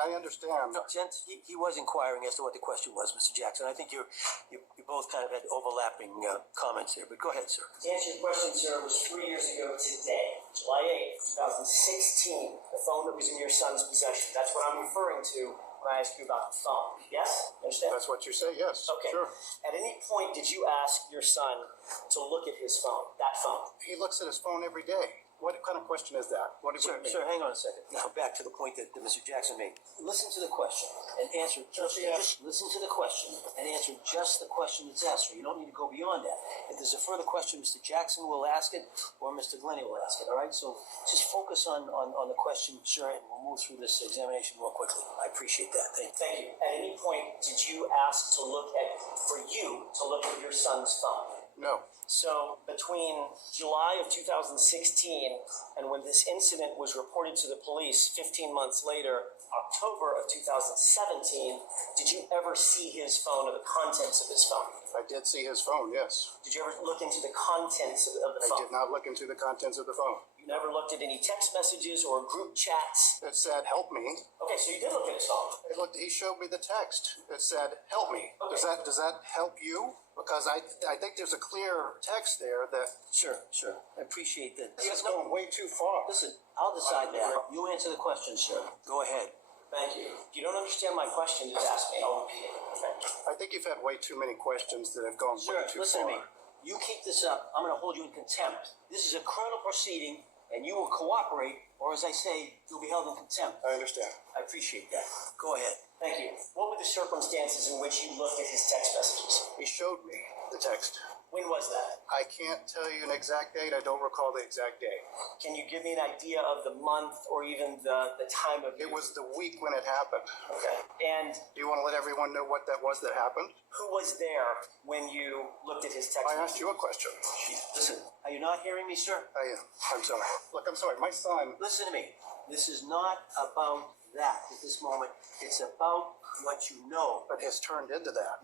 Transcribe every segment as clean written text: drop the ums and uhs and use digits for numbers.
I understand. No, gents, he was inquiring as to what the question was, Mr. Jackson. I think you both kind of had overlapping comments there, but go ahead, sir. To answer your question, sir, it was 3 years ago today, July 8th, 2016, the phone that was in your son's possession. That's what I'm referring to when I ask you about the phone. Yes? Understand? That's what you say, yes. Okay. Sure. At any point, did you ask your son to look at his phone, that phone? He looks at his phone every day. What kind of question is that? What do you mean? Sir, hang on a second. Now back to the point that Mr. Jackson made. Listen to the question and answer just listen to the question and answer just the question that's asked. You don't need to go beyond that. If there's a further question, Mr. Jackson will ask it or Mr. Glennie will ask it. All right? So just focus on the question, sir, and we'll move through this examination more quickly. I appreciate that. Thank you. At any point, did you ask for you to look at your son's phone? No. So between July of 2016 and when this incident was reported to the police 15 months later, October of 2017, did you ever see his phone or the contents of his phone? I did see his phone, yes. Did you ever look into the contents of the phone? I did not look into the contents of the phone. You never looked at any text messages or group chats? It said, help me. Okay, so you did look at his phone. He showed me the text. It said, help me. Okay. Does that help you? Because I think there's a clear text there that... Sure. I appreciate that. This is going way too far. Listen, I'll decide that. You answer the question, sir. Go ahead. Thank you. If you don't understand my question, just ask me. I'll repeat it. Okay. I think you've had way too many questions that have gone way too listen far. to me. You keep this up, I'm going to hold you in contempt. This is a criminal proceeding, and you will cooperate, or as I say, you'll be held in contempt. I understand. I appreciate that. Go ahead. Thank you. What were the circumstances in which you looked at his text messages? He showed me the text. When was that? I can't tell you an exact date. I don't recall the exact date. Can you give me an idea of the month or even the time of It was the week when it happened. Okay. And Do you want to let everyone know what that was that happened? who was there when you looked at his text I messages? asked you a question. Listen, are you not hearing me, sir? I am. I'm sorry. Look, I'm sorry. My son... Listen to me. This is not about that at this moment. It's about what you know. But has turned into that.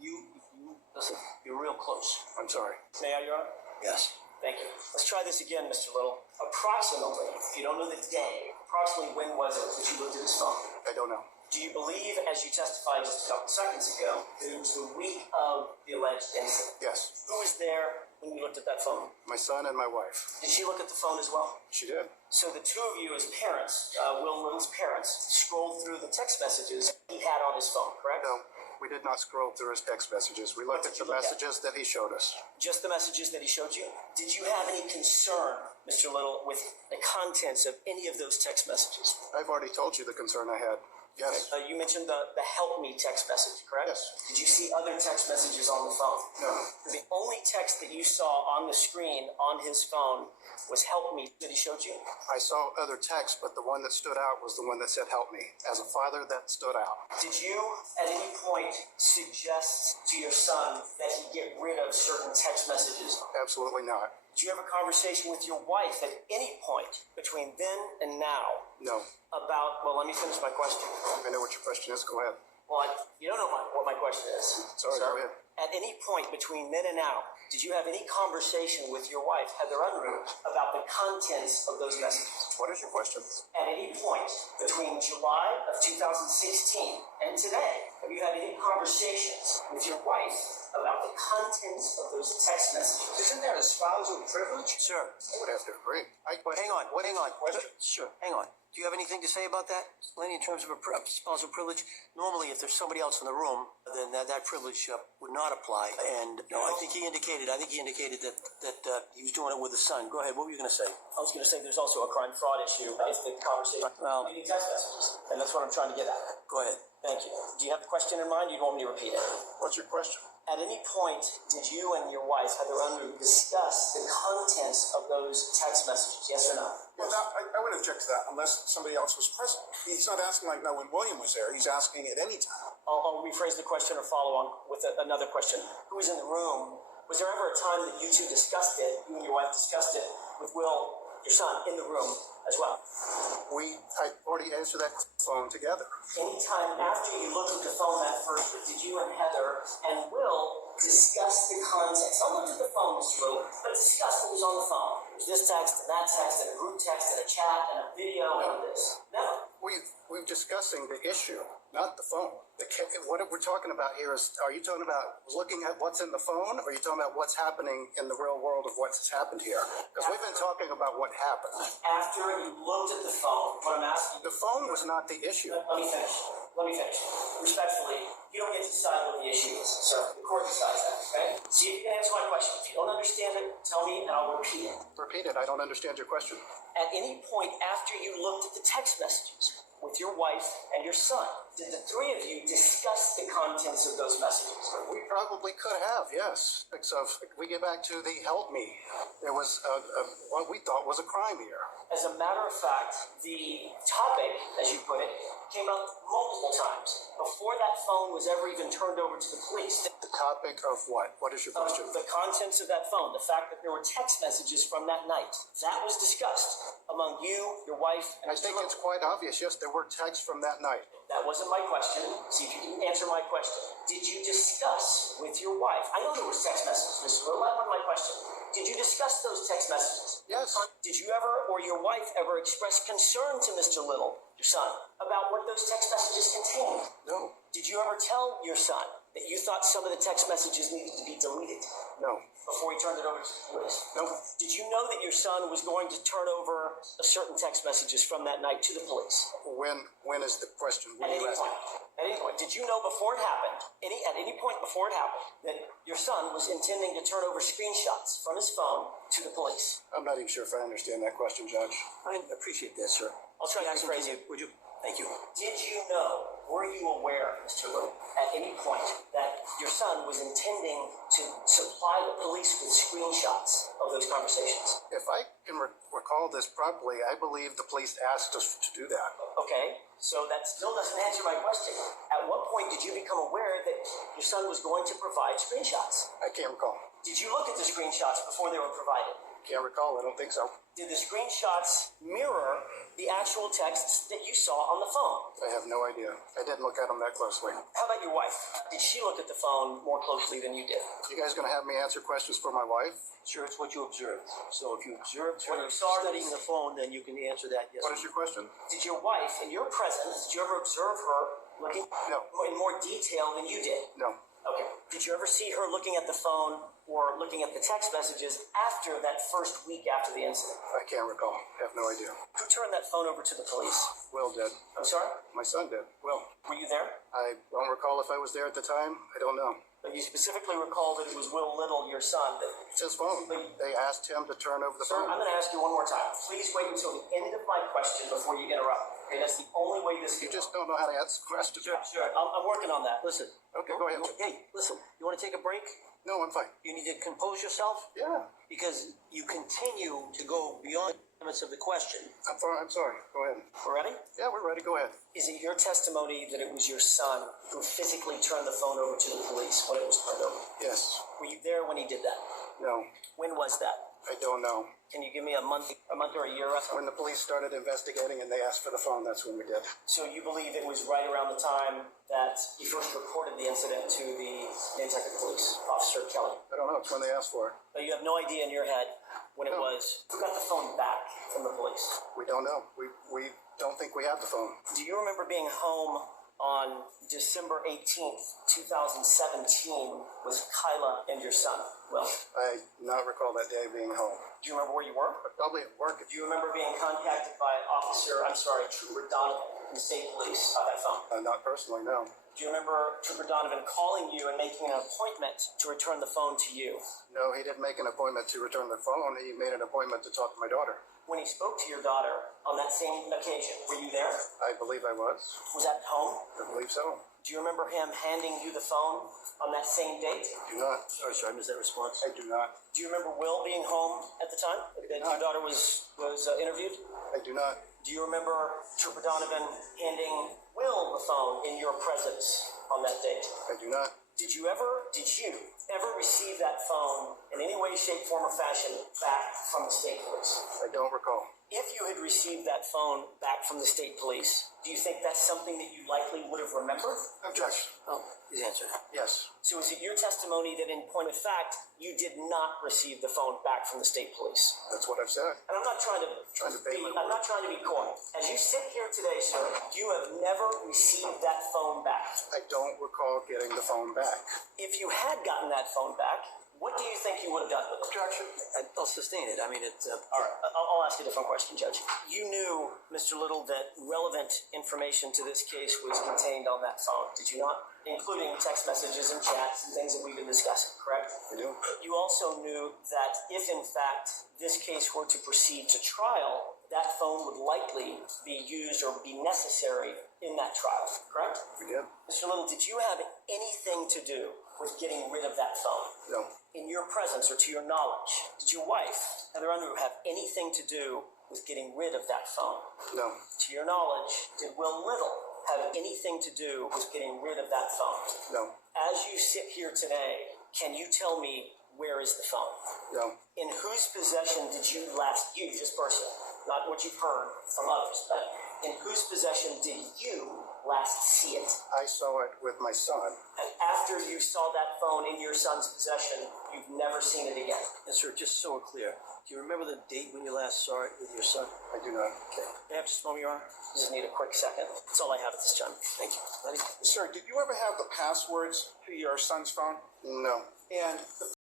Listen, you're real close. I'm sorry. May I, Your Honor? Yes. Thank you. Let's try this again, Mr. Little. Approximately, if you don't know the day, approximately when was it that you looked at his phone? I don't know. Do you believe, as you testified just a couple seconds ago, that it was the week of the alleged incident? Yes. Who was there when you looked at that phone? My son and my wife. Did she look at the phone as well? She did. So the two of you as parents, Will Little's parents, scrolled through the text messages he had on his phone, correct? No, we did not scroll through his text messages. We looked at the messages that he showed us. Just the messages that he showed you? Did you have any concern, Mr. Little, with the contents of any of those text messages? I've already told you the concern I had. Yes. You mentioned the help me text message, correct? Yes. Did you see other text messages on the phone? No. The only text that you saw on the screen on his phone was help me that he showed you? I saw other texts, but the one that stood out was the one that said help me. As a father, that stood out. Did you at any point suggest to your son that he get rid of certain text messages? Absolutely not. Did you have a conversation with your wife at any point between then and now No. about, well, let me finish my question. I know what your question is. Go ahead. Well, you don't know what my question is. Sorry, sir. go ahead. At any point between then and now, did you have any conversation with your wife, Heather Unruh, about the contents of those messages? What is your question? At any point between July of 2016 and today, have you had any conversations with your wife about the contents of those text messages? Isn't that a spousal privilege? Sir, I would have to agree. hang on. What is Hang on. the question? Sure, hang on. Do you have anything to say about that, Lenny, in terms of a spousal privilege? Normally, if there's somebody else in the room, then that privilege would not apply. And I think he indicated that he was doing it with the son. Go ahead. What were you going to say? I was going to say there's also a crime fraud issue if the conversation Well- any text messages, and that's what I'm trying to get at. Go ahead. Thank you. Do you have the question in mind? Or do you want me to repeat it? What's your question? At any point, did you and your wife, Heather Unruh, discuss the contents of those text messages? Yes or no? Well, I would object to that unless somebody else was present. He's not asking like now when William was there. He's asking at any time. I'll rephrase the question or follow on with another question. Who was in the room? Was there ever a time that you two discussed it, you and your wife discussed it with Will, your son, in the room as well? I already answered that phone together. Anytime after you looked at the phone that first, did you and Heather and Will discuss the contents? Don't look at the phone, Mr. Little, but discuss what was on the phone. There's this text and that text and a group text and a chat and a video and this. Never. we're discussing the issue, not the phone. What we're talking about here is, are you talking about looking at what's in the phone, or are you talking about what's happening in the real world of what's happened here? Because we've been talking about what happened. After you looked at the phone, what I'm asking The phone was not the issue. Let me finish. Respectfully, you don't get to decide what the issue is, sir. The court decides that, okay? See if you can answer my question. If you don't understand it, tell me and I'll repeat it. Repeat it. I don't understand your question. At any point after you looked at the text messages with your wife and your son, did the three of you discuss the contents of those messages? We probably could have, yes. So if we get back to the help me, there was what we thought was a crime here. As a matter of fact, the topic, as you put it, came up multiple times before that phone was ever even turned over to the police. The topic of what? What is your question? The contents of that phone, the fact that there were text messages from that night, that was discussed among you, your wife, and I think it's quite obvious. Yes, there were texts from that night. That wasn't my question. See if you can answer my question. Did you discuss with your wife? I know there were text messages, Mr. Little. That wasn't my question. Did you discuss those text messages? Yes. Did you ever, or your wife ever, express concern to Mr. Little, your son, about what those text messages contained? No. Did you ever tell your son that you thought some of the text messages needed to be deleted No. before he turned it over to the police? No. Did you know that your son was going to turn over certain text messages from that night to the police? When is the question? At any point. At any point. Did you know before it happened, at any point before it happened, that your son was intending to turn over screenshots from his phone to the police? I'm not even sure if I understand that question, Judge. I appreciate that, sir. I'll try to rephrase it. Would you? Thank you. Did you know, were you aware, Mr. Little, at any point that your son was intending to supply the police with screenshots of those conversations? If I can recall this properly, I believe the police asked us to do that. Okay, so that still doesn't answer my question. At what point did you become aware that your son was going to provide screenshots? I can't recall. Did you look at the screenshots before they were provided? Can't recall. I don't think so. Did the screenshots mirror the actual texts that you saw on the phone? I have no idea. I didn't look at them that closely. How about your wife? Did she look at the phone more closely than you did? You guys going to have me answer questions for my wife? Sir, it's what you observed. So if you observed When her you saw studying the phone, then you can answer that yes. What is your question? Did your wife, in your presence, did you ever observe her looking No. in more detail than you did? No. Okay. Did you ever see her looking at the phone or looking at the text messages after that first week after the incident? I can't recall. I have no idea. Who turned that phone over to the police? Will did. I'm sorry? My son did. Will. Were you there? I don't recall if I was there at the time. I don't know. But you specifically recall that it was Will Little, your son, that... It's his phone. They asked him to turn over the Sir, phone. I'm going to ask you one more time. Please wait until the end of my question before you interrupt. Okay, that's the only way this You can just don't know how to answer questions. Sure. I'm working on that. Listen. Okay, go ahead. Hey, listen. You want to take a break? No, I'm fine. You need to compose yourself Yeah. because you continue to go beyond the limits of the question. I'm sorry. Go ahead. We're ready? Yeah, we're ready. Go ahead. Is it your testimony that it was your son who physically turned the phone over to the police when it was turned over? Yes. Were you there when he did that? No. When was that? I don't know. Can you give me a month or a year? When the police started investigating and they asked for the phone, that's when we did. So you believe it was right around the time that you first reported the incident to the Nantucket Police, Officer Kelly? I don't know. It's when they asked for it. But you have no idea in your head when it No. was. Who got the phone back from the police? We don't know. We don't think we have the phone. Do you remember being home on December 18th, 2017 with Kyla and your son? Well, I do not recall that day being home. do you remember where you were? Probably at work. Do you remember being contacted by Trooper Donovan from State Police on that phone? Not personally, no. Do you remember Trooper Donovan calling you and making an appointment to return the phone to you? No, he didn't make an appointment to return the phone. He made an appointment to talk to my daughter. When he spoke to your daughter on that same occasion, were you there? I believe I was. Was that at home? I believe so. Do you remember him handing you the phone on that same date? Do not. Sorry, I missed that response. I do not. Do you remember Will being home at the time that your daughter was interviewed? I do not. Do you remember Trooper Donovan handing Will the phone in your presence on that date? I do not. Did you ever did you ever receive that phone in any way, shape, form, or fashion back from the state police? I don't recall. If you had received that phone back from the state police, do you think that's something that you likely would have remembered? Objection. Oh, his answer. Yes. So is it your testimony that in point of fact, you did not receive the phone back from the state police? That's what I've said. And I'm not trying to bait my I'm not trying to be coy. As you sit here today, sir, you have never received that phone back. I don't recall getting the phone back. If you had gotten that phone back, what do you think you would have done with it? Objection. I'll sustain it. I mean, it's, All right, I'll ask you a different question, Judge. You knew, Mr. Little, that relevant information to this case was contained on that phone, did you not? Including text messages and chats and things that we've been discussing, correct? I do. You also knew that if, in fact, this case were to proceed to trial, that phone would likely be used or be necessary in that trial, correct? We did. Mr. Little, did you have anything to do with getting rid of that phone? No. In your presence or to your knowledge, did your wife, Heather Underwood, have anything to do with getting rid of that phone? No. To your knowledge, did Will Little have anything to do with getting rid of that phone? No. As you sit here today, can you tell me where is the phone? No. In whose possession did you last, you, this person, not what you've heard from others, but in whose possession did you last see it? I saw it with my son. And after you saw that phone in your son's possession, you've never seen it again? and sir, just so we're clear, do you remember the date when you last saw it with your son? I do not. Okay. May I have just a moment, Your Honor? Just need a quick second. That's all I have at this time. Thank you. Letty? Sir, did you ever have the passwords to your son's phone? No. And the